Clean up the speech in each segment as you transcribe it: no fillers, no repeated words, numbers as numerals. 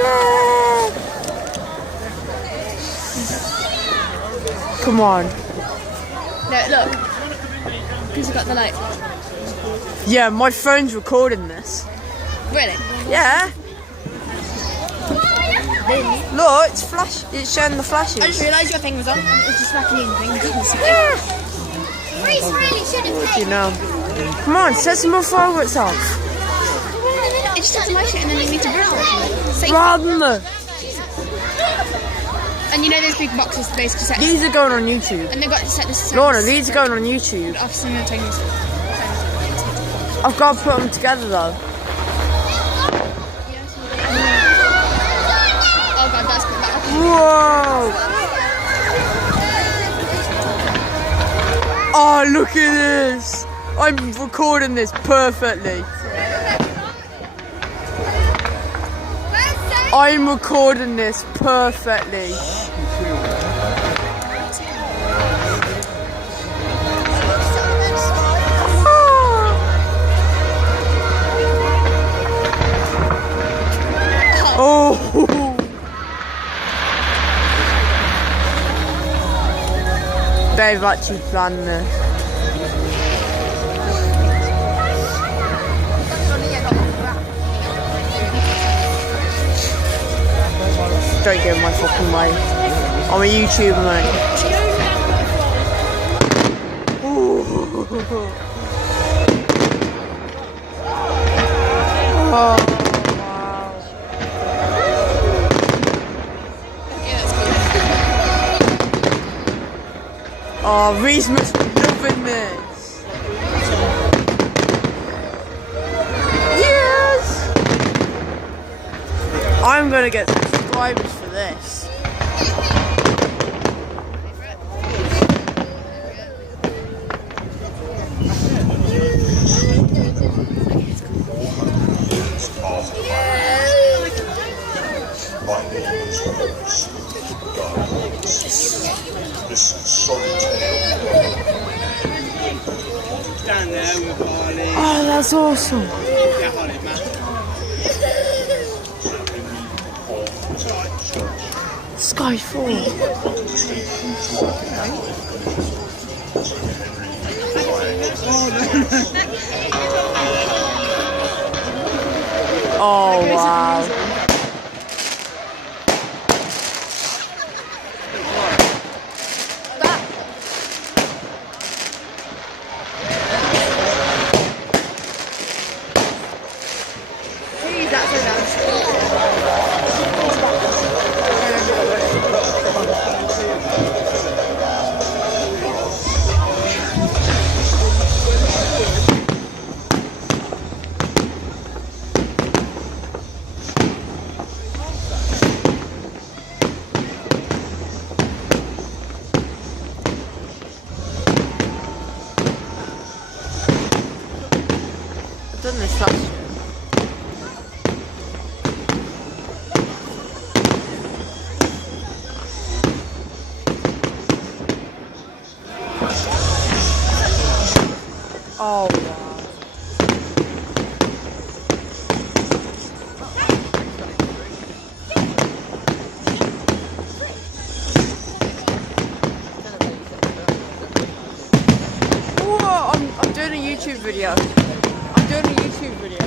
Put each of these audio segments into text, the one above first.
Yeah! Come on. No, look. Because I got the light. Yeah, my phone's recording this. Really? Yeah. Look, it's flash. It's showing the flashes. I just realised your thing was on. It was just like an thing. Reese really shouldn't What do you know? Come on, set some more fireworks off. It's just my shit and then you need to burn. Run! And you know those big boxes to basically set. These are going on YouTube. And they've got to set this. Lorna, these are going on YouTube. Off simultaneously. I've got to put them together though. Oh god, that's good. Whoa! Oh, look at this! I'm recording this perfectly. I'm recording this perfectly. Oh! They've actually planned this. Don't get in my fucking way. I'm a YouTuber, mate. Ooh. Oh, wow. Oh, Reese must be loving this. Yes! I'm gonna get subscribers for this. Oh, that's awesome. Skyfall. Oh, wow. I've done this last year. Oh, wow. Whoa, I'm doing a YouTube video. I'm doing a YouTube video.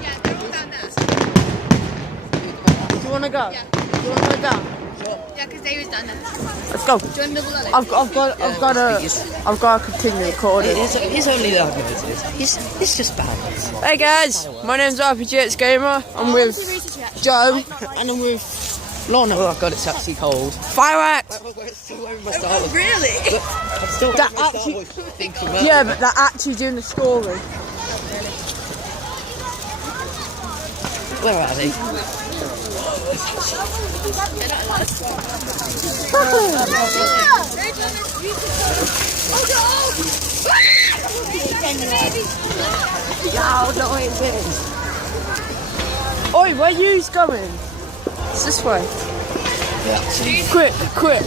Yeah, they're all down there. Do you want to go? Yeah. Do you want to go down? Yeah, because David's down there. Let's go. Do you want double that? I've got to continue recording. He's only that limited. He's just balanced. Hey guys, my name's RPGX Gamer. I'm with Joe and I'm with Lorna. Oh god, it's actually cold. Fireworks. Really? I'm still That actually, yeah, but they're actually doing the story. Where are they? Oi, where you going? It's this way. Yeah. Quick.